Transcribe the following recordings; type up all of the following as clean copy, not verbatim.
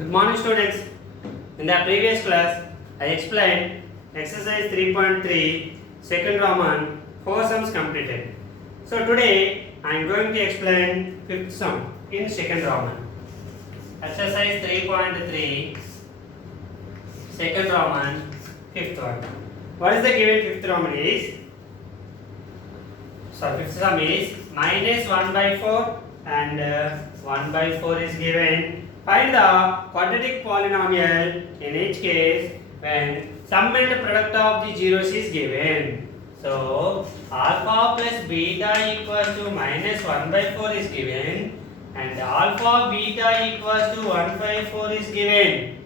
Good morning students. In the previous class, I explained exercise 3.3 second Roman 4 sums completed. So today I am going to explain fifth sum in second Roman. Exercise 3.3 second Roman fifth one. What is the given fifth Roman is? So fifth sum is minus 1 by 4 and 1 by 4 is given. Find the quadratic polynomial in each case when sum and product of the zeros is given. So alpha plus beta equals to minus 1 by 4 is given and alpha beta equals to 1 by 4 is given.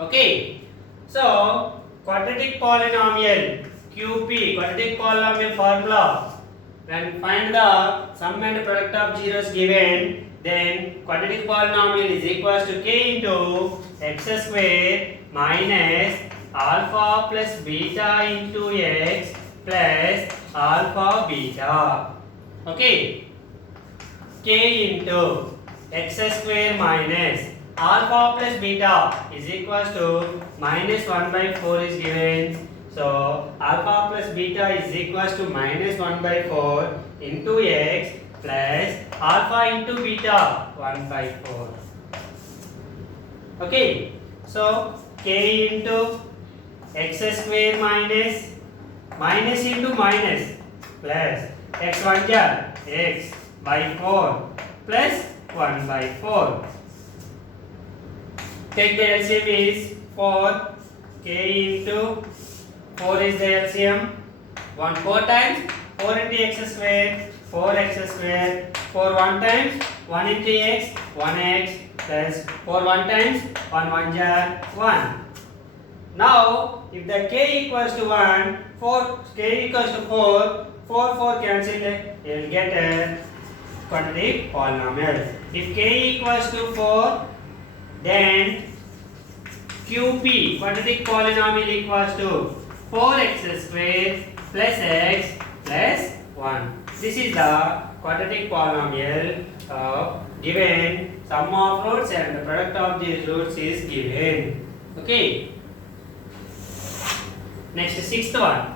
Okay. So quadratic polynomial QP, quadratic polynomial formula, when find the sum and product of zeros given, then quadratic polynomial is equals to k into x square minus alpha plus beta into x plus alpha beta. Okay, k into x square minus alpha plus beta is equals to minus 1 by 4 is given. So alpha plus beta is equals to minus 1 by 4 into x plus alpha into beta 1 by 4. Okay, so k into x square minus minus into minus plus x1 ja x by 4 plus 1 by 4. Take the LCM is 4, k into 4 is the LCM, 4 times 4 into x square, 4x square, 4 1 times 1 into x, 1x plus 4 1 times 1 1 jar 1. Now if the k equals to 1, k equals to 4, 4 cancel, you will get a quadratic polynomial. If k equals to 4, then QP, quadratic polynomial, equals to 4x square plus x plus 1. This is the quadratic polynomial given sum of roots and the product of these roots is given. Okay. Next, sixth one.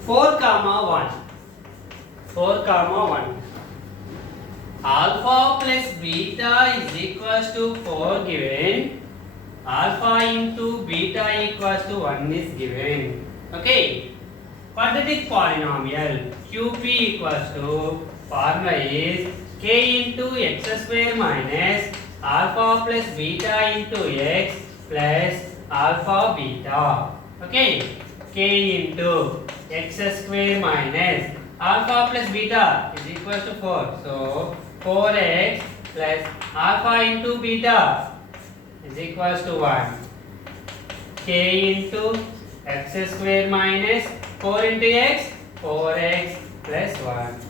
4 comma 1. 4 comma 1. Alpha plus beta is equals to 4 given. Alpha into beta equals to 1 is given. Okay. Quadratic polynomial QP equals to formula is k into x square minus alpha plus beta into x plus alpha beta. Okay. K into x square minus alpha plus beta is equals to 4. So 4x plus alpha into beta is equals to 1. K into x square minus 4 into x, 4x plus 1.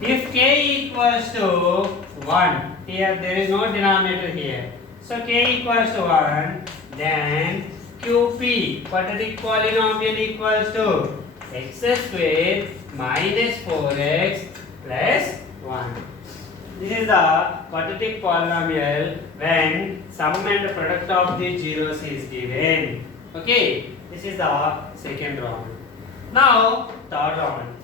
If k equals to 1, here there is no denominator here. So k equals to 1, then QP, quadratic polynomial, equals to x square minus 4x plus 1. This is the quadratic polynomial when sum and product of the zeros is given. Okay, this is the second round. Now, third round.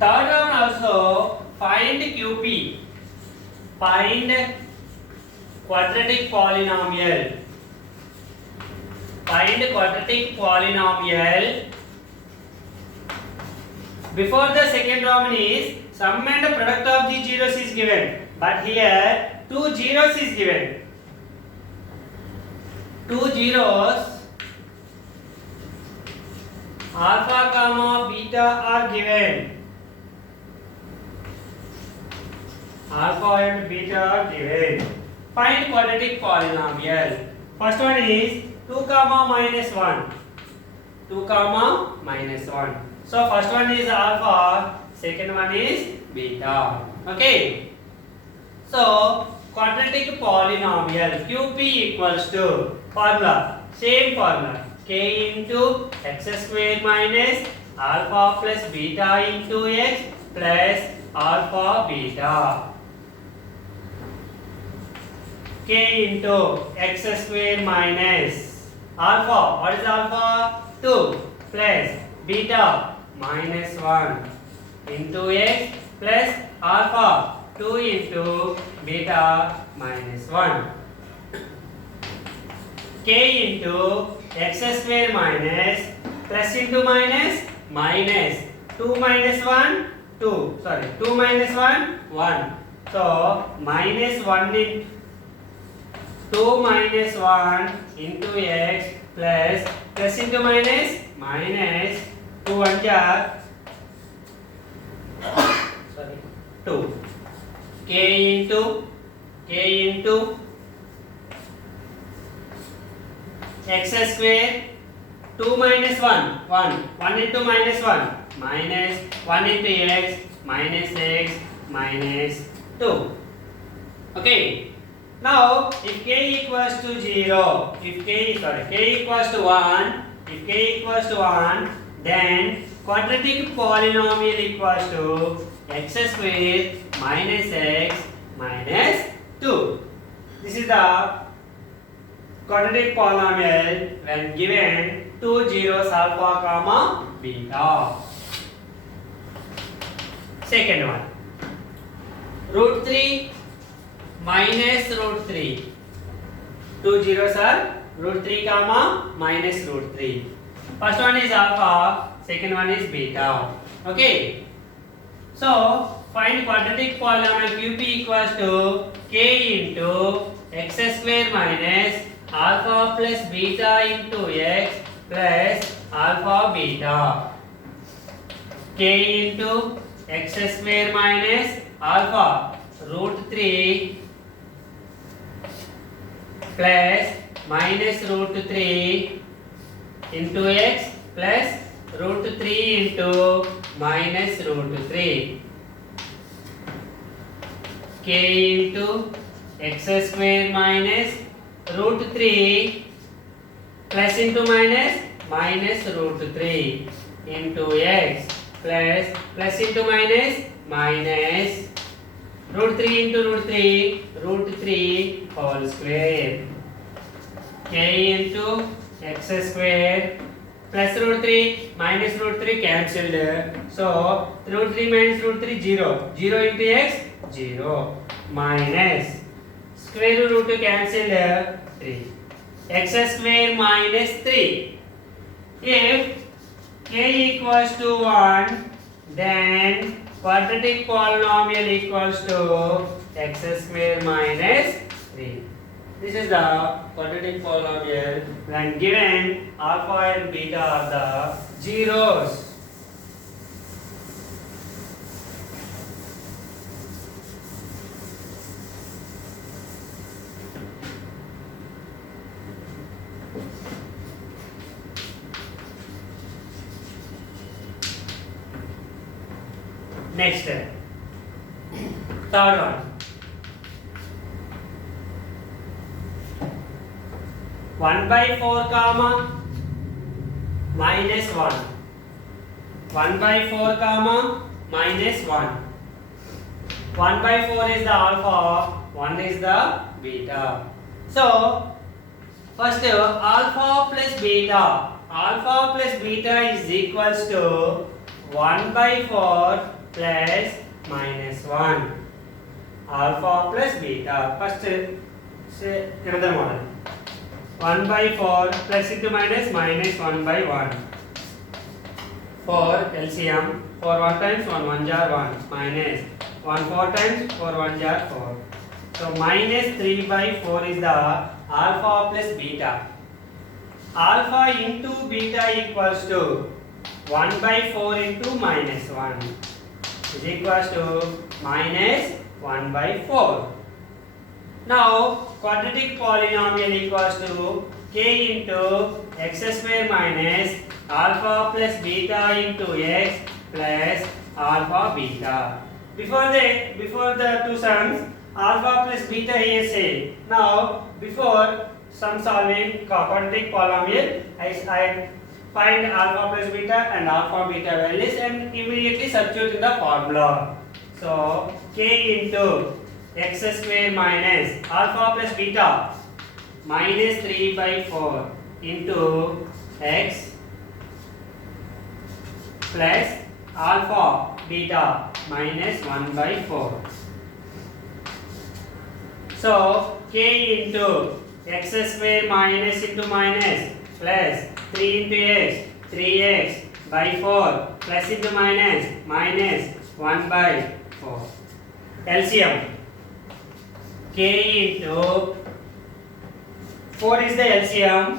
Third round also find QP. Find quadratic polynomial. Find quadratic polynomial. Before the second Roman is sum and product of the zeros is given, but here 2 zeros is given. 2 zeros, alpha comma beta are given. Alpha and beta are given. Find quadratic polynomial. First one is 2 comma minus 1. 2 comma minus 1. So first one is alpha, second one is beta. Okay. So quadratic polynomial QP equals to formula, same formula, k into x square minus alpha plus beta into x plus alpha beta. K into x square minus alpha, what is alpha? 2 plus beta minus 1 into x plus alpha 2 into beta minus 1. K into x square minus plus into minus minus 2 minus 1 2 sorry 2 minus 1 1. So minus 1 into 2 minus 1 into x plus into minus minus 2 1 sorry 2 k into x square 2 minus 1 1 into minus 1 minus 1 into x minus 2. Okay, now if k equals to 0, if k equals to 1, then quadratic polynomial equals to x square minus x minus 2. This is the quadratic polynomial when given two zeros alpha comma beta. Second one, root 3 minus root 3. Two zeros are root 3 comma minus root 3. First one is alpha, second one is beta. Okay, so find quadratic polynomial QP equals to k into x square minus alpha plus beta into x plus alpha beta. K into x square minus alpha root 3 plus minus root 3 into x plus root 3 into minus root 3. K into x square minus root 3 plus into minus minus root 3 into x plus into minus minus root 3 into root 3 whole square. K into x square plus root 3 minus root 3 cancelled. So root 3 minus root 3 0. 0 into x 0 minus square root cancelled 3. X square minus 3. If k equals to 1, then quadratic polynomial equals to x square minus 3. This is the quadratic polynomial when given alpha and beta are the zeros. Next, third one. 1 by 4 comma minus 1. 1 by 4 comma minus 1. 1 by 4 is the alpha, 1 is the beta. So, first alpha plus beta. Alpha plus beta is equals to 1 by 4 plus minus 1. Alpha plus beta. First, say another model. 1 by 4 plus into minus minus 1 by 1. For LCM, for 1 times 1 1 jar 1 minus 1 4 times 4 1 jar 4. So minus 3 by 4 is the alpha plus beta. Alpha into beta equals to 1 by 4 into minus 1 is equals to minus 1 by 4. Now quadratic polynomial equals to k into x square minus alpha plus beta into x plus alpha beta. Before the two sums, alpha plus beta here say. Now before some solving quadratic polynomial, I find alpha plus beta and alpha beta values and immediately substitute in the formula. So k into x square minus alpha plus beta minus 3 by 4 into x plus alpha beta minus 1 by 4. So k into x square minus into minus plus 3 into x 3x by 4 plus into minus minus 1 by 4. LCM k into 4 is the LCM.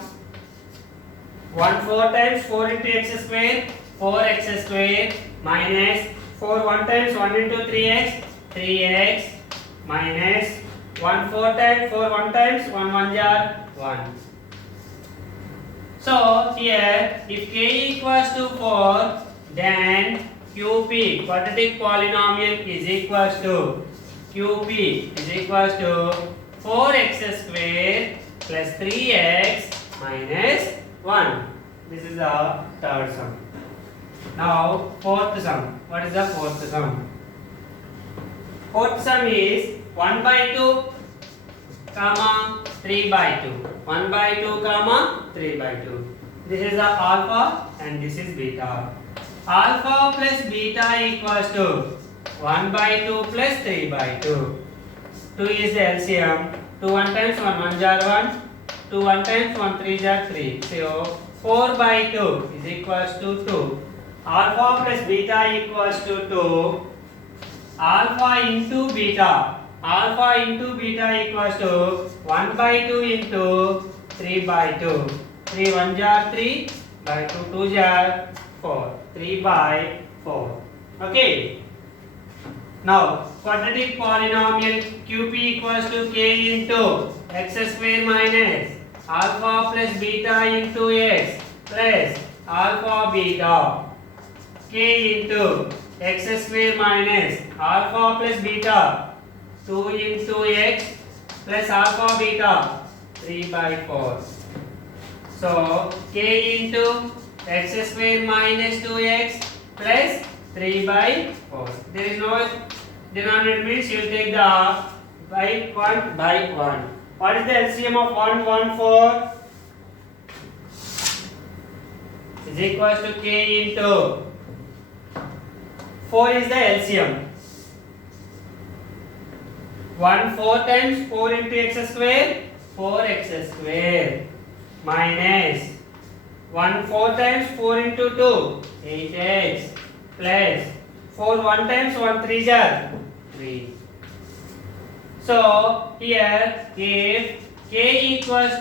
1 4 times 4 into x square 4x square minus 4 1 times 1 into 3x 3x minus 1 4 times 4 1 times 1 1 are 1. So here if k equals to 4 then QP quadratic polynomial is equals to QP is equals to 4x square plus 3x minus 1. This is the third sum. Now fourth sum. What is the fourth sum? Fourth sum is 1 by 2 comma 3 by 2. 1 by 2 comma 3 by 2. This is the alpha and this is beta. Alpha plus beta equals to 1 by 2 plus 3 by 2. 2 is the LCM. 2 1 times 1 1 jar 1. 2 1 times 1 3 jar 3. So 4 by 2 is equals to 2. Alpha plus beta equals to 2. Alpha into beta. Alpha into beta equals to 1 by 2 into 3 by 2. 3 1 jar 3 by 2 2 jar 4. 3 by 4. Okay. Now quadratic polynomial QP equals to k into x square minus alpha plus beta into x plus alpha beta. K into x square minus alpha plus beta 2 into x plus alpha beta 3 by 4. So k into x square minus 2x plus 3 by 4. There is no denominator means you will take the by 1 by 1. What is the LCM of 1 1 4? Is equals to k into 4 is the LCM. 1 4 times 4 into x square 4x square minus 1 4 times 4 into 2 8x plus 4 1 times 1 3 are 3. So here if k equals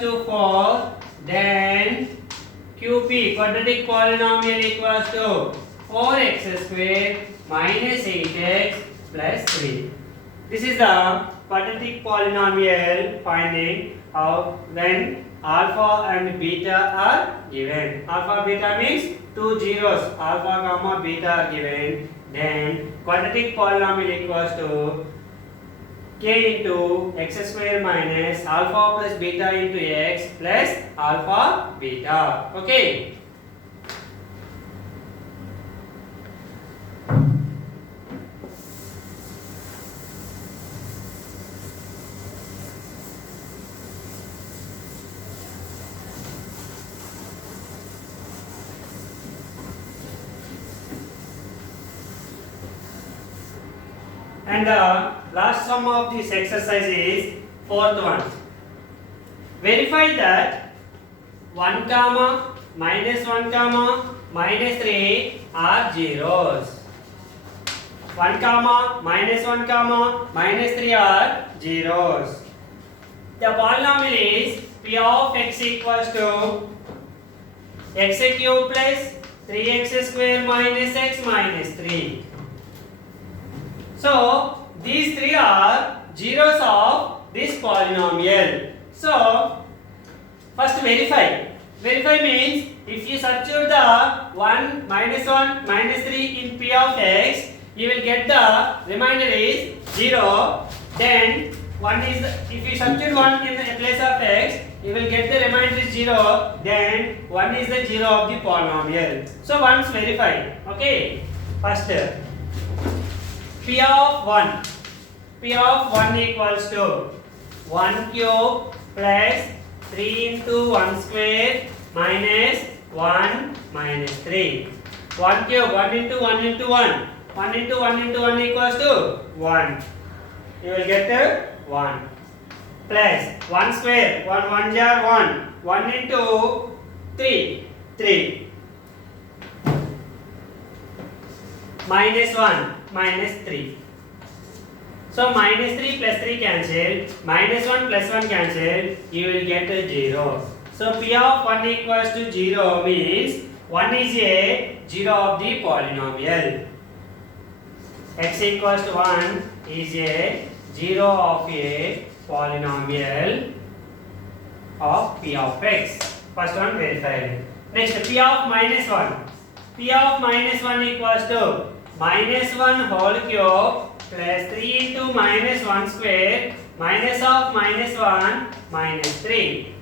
to 4 then QP quadratic polynomial equals to 4x square minus 8x plus 3. This is the quadratic polynomial finding of when alpha and beta are given. Alpha beta means two zeros, alpha comma beta are given. Then quadratic polynomial equals to k into x square minus alpha plus beta into x plus alpha beta. Okay. And the last sum of this exercise is fourth one. Verify that 1 comma minus 1 comma minus 3 are zeros. 1 comma minus 1 comma minus 3 are zeros. The polynomial is p of x equals to x cube plus 3x square minus x minus 3. So these three are zeros of this polynomial. So first verify. Verify means if you substitute the 1 minus 1 minus 3 in p of x, you will get the remainder is 0. Then 1 is the, if you substitute 1 in the place of x, you will get the remainder is 0. Then 1 is the 0 of the polynomial. So once verified. Okay. First, p of 1. P of 1 equals to 1 cube plus 3 into 1 square minus 1 minus 3. 1 cube, 1 into 1 into 1. 1 into 1 into 1 equals to 1. You will get 1. Plus 1 square, 1 1 jar 1. 1 into 3, 3. Minus 1, minus 3. So minus 3 plus 3 cancel, minus 1 plus 1 cancel, you will get a 0. So p of 1 equals to 0 means 1 is a 0 of the polynomial. X equals to 1 is a 0 of a polynomial of p of x. First one verified. Next, p of minus 1. P of minus 1 equals to minus 1 whole cube plus 3 into minus 1 square minus of minus 1 minus 3.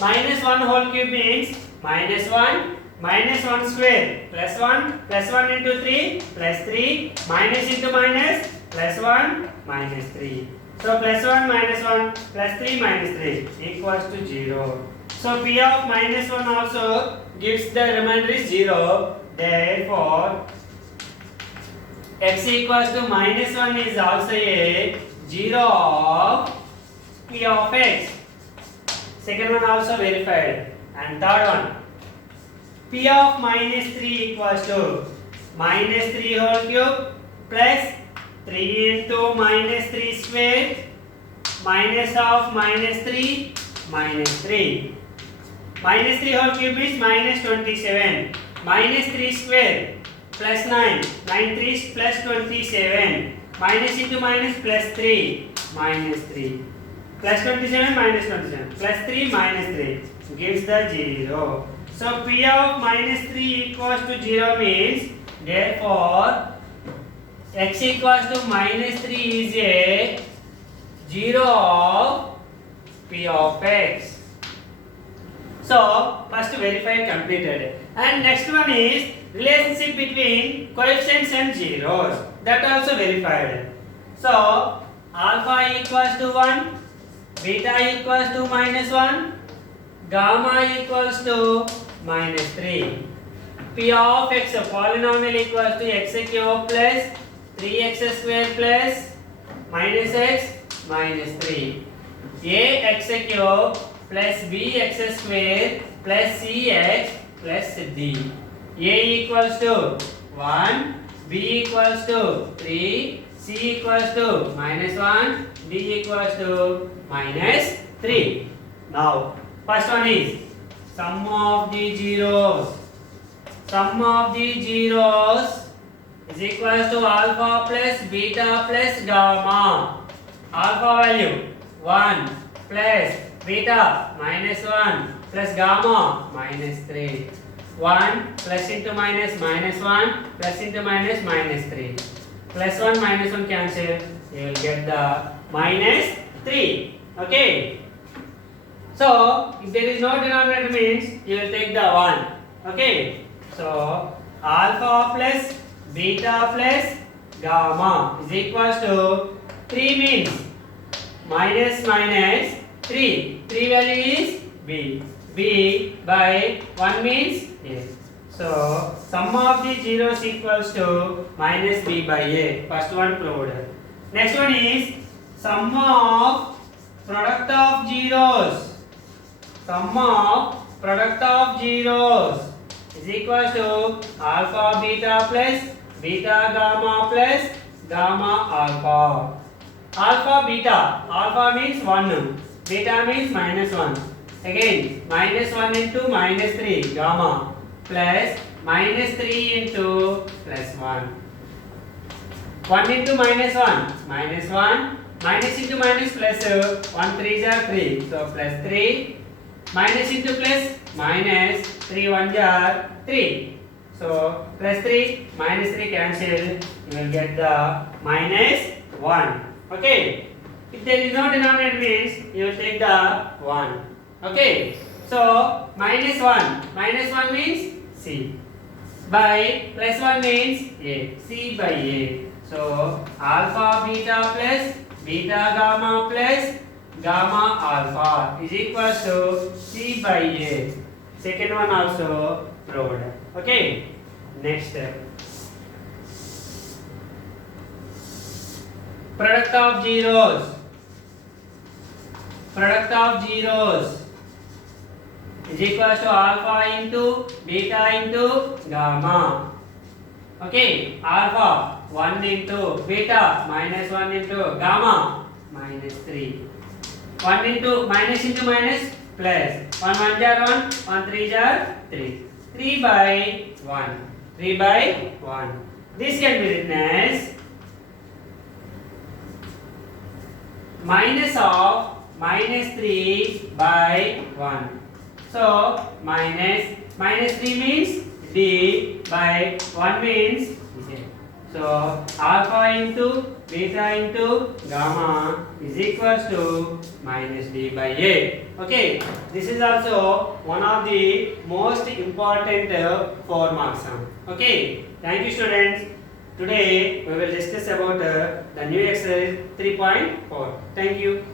Minus 1 whole cube means minus 1 minus 1 square plus 1 into 3 plus 3 minus into minus plus 1 minus 3. So plus 1 minus 1 plus 3 minus 3 equals to 0. So p of minus 1 also gives the remainder is 0. Therefore x equals to minus 1 is also a 0 of p of x. Second one also verified. And third one, p of minus 3 equals to minus 3 whole cube plus 3 into minus 3 square minus of minus 3 minus 3. Minus 3 whole cube is minus 27. Minus 3 square plus 9. 9 3 plus 27. Minus into minus plus 3 minus 3. Plus 27 minus 27. Plus 3 minus 3 gives the 0. So p of minus 3 equals to 0 means therefore x equals to minus 3 is a 0 of p of x. So first verified completed. And next one is relationship between coefficients and zeros. That also verified. So alpha equals to 1, beta equals to minus 1, gamma equals to minus 3. P of x, polynomial equals to x cube plus 3x square plus minus x minus 3. A x cube plus b x square plus cx plus d. A equals to 1, b equals to 3, c equals to minus 1, d equals to minus 3. Now, first one is sum of the zeros. Sum of the zeros is equals to alpha plus beta plus gamma. Alpha value 1 plus beta minus 1 plus gamma minus 3. 1 plus into minus minus 1 plus into minus minus 3. Plus 1 minus 1 cancel. You will get the minus 3. Okay. So if there is no denominator means you will take the 1. Okay. So alpha plus beta plus gamma is equals to 3 means minus minus 3. 3 value is b. B by 1 means a. So sum of the zeros equals to minus b by a. First one proved. Next one is sum of product of zeros. Sum of product of zeros is equals to alpha beta plus beta gamma plus gamma alpha. Alpha beta. Alpha means 1. Beta means minus 1. Again minus 1 into minus 3 gamma plus minus 3 into plus 1. 1 into minus 1 minus 1 minus into minus plus 1 3 are 3. So plus 3 minus into plus minus 3 1 are 3. So plus 3 minus 3 cancel. You will get the minus 1. Okay. If there is no denominator means you will take the 1. Okay. So minus 1. Minus 1 means C. By plus 1 means A. C by A. So alpha beta plus beta gamma plus gamma alpha is equals to C by A. Second one also proved. Okay. Next step. Product of zeros. Product of zeros is equals to alpha into beta into gamma. Okay, alpha 1 into beta minus 1 into gamma minus 3. 1 into minus plus 1 1 jar 1 1 3 jar 3. 3 by 1. 3 by 1. This can be written as minus of minus 3 by 1. So minus 3 means D by 1 means Z. So alpha into beta into gamma is equals to minus D by A. Okay, this is also one of the most important 4 marks sum. Okay, thank you students. Today we will discuss about the new exercise 3.4. Thank you.